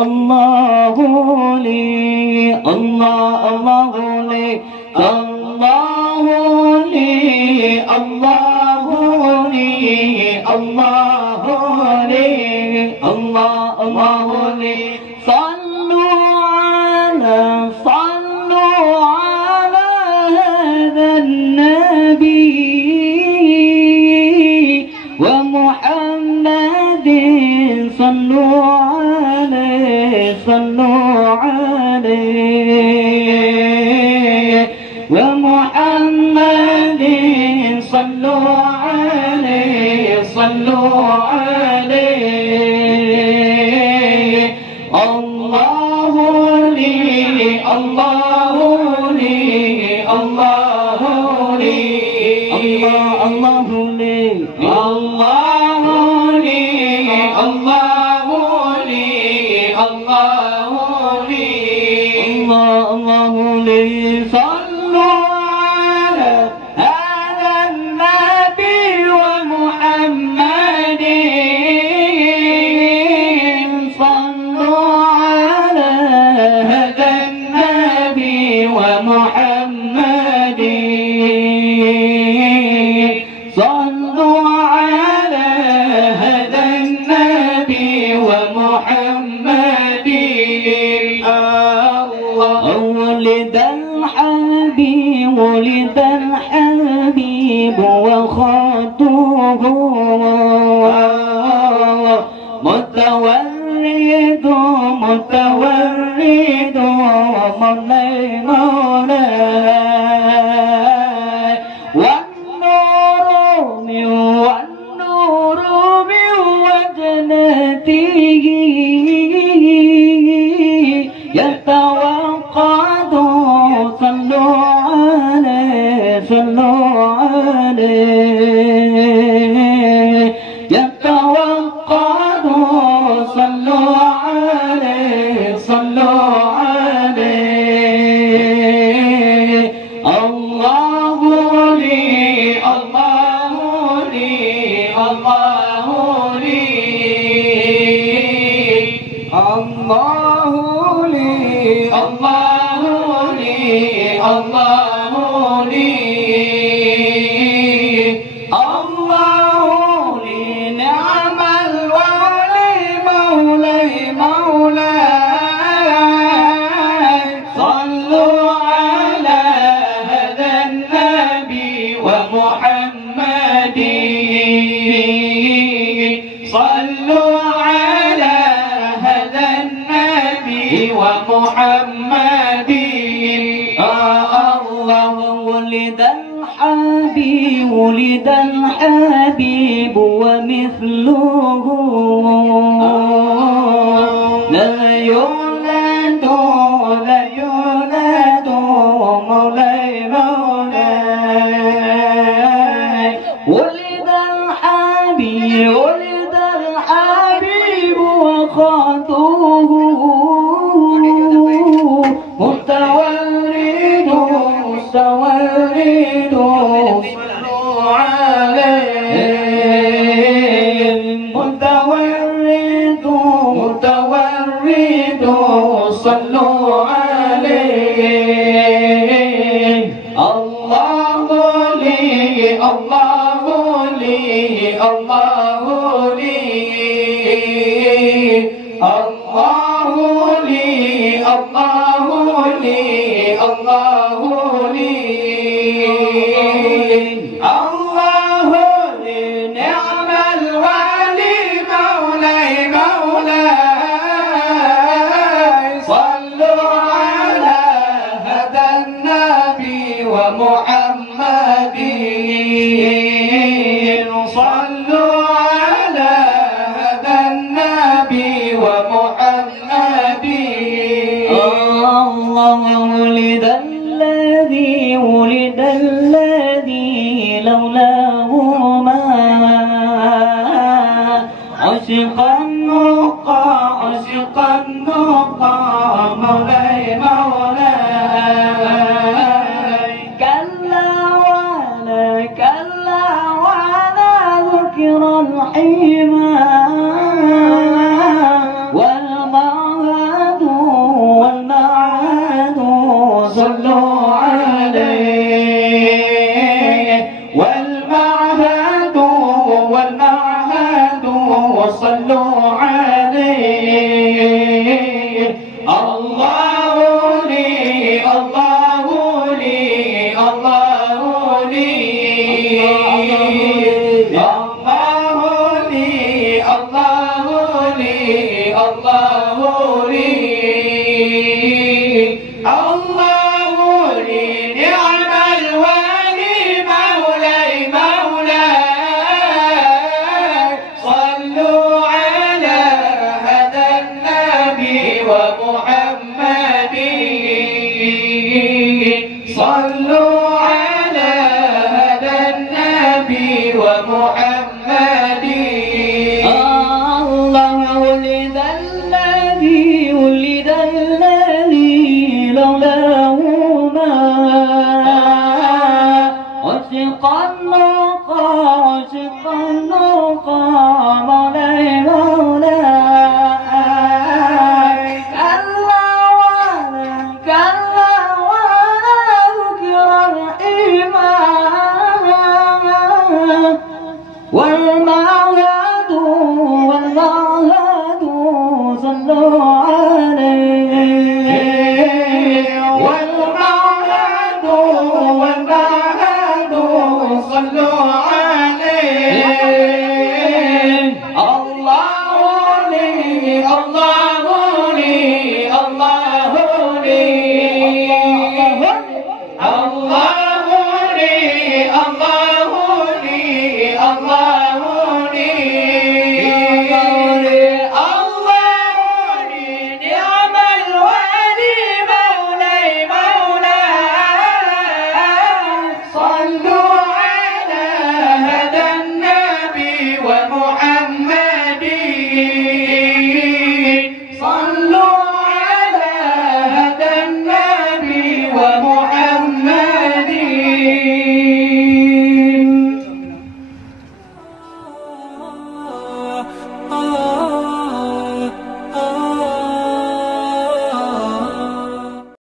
الله لي الله لي الله لي الله لي الله لي الله لي صلوا على هذا النبي ومحمد صلوا عليه ومحمد صلوا عليه الله لي الله لي الله لي الله لي الله لي الله لي الله لي الله لي صلوا على هذا النبي ومحمد صلوا على هذا النبي ومحمد صلوا على هذا النبي ومحمد ولد الحبيب وخاطه متولد مولاي والنور من وجنته يتوقد صلوا عليه يتوقد صلوا عليه الله لي الله لي الله لي الله لي الله لي الله لي الله لي نعم الولي مولاي صلوا على هذا النبي ومحمد صلوا على هذا النبي ومحمد الله ولد الحبيب ومثله لا يولد مولاي ولد الحبيب وخاطه متولد صلوا عليه متولد صلوا عليه الله لي الله لي الله لي الله لي الله لي الله لي الله لي نعم الولي مولاي صلوا على هذا النبي ومحمد صلوا على هذا النبي ومحمد الله ولد الذي لولاه ما عشق النقى مولاي كلا ولا ذكر الحمى والمغى صلوا على هذا النبي ومحمد. الله ولد الذي لولاه ما عشق النقى مولاي مولاي كلا ولا ذكر الإيمان والمعهد صلوا عليه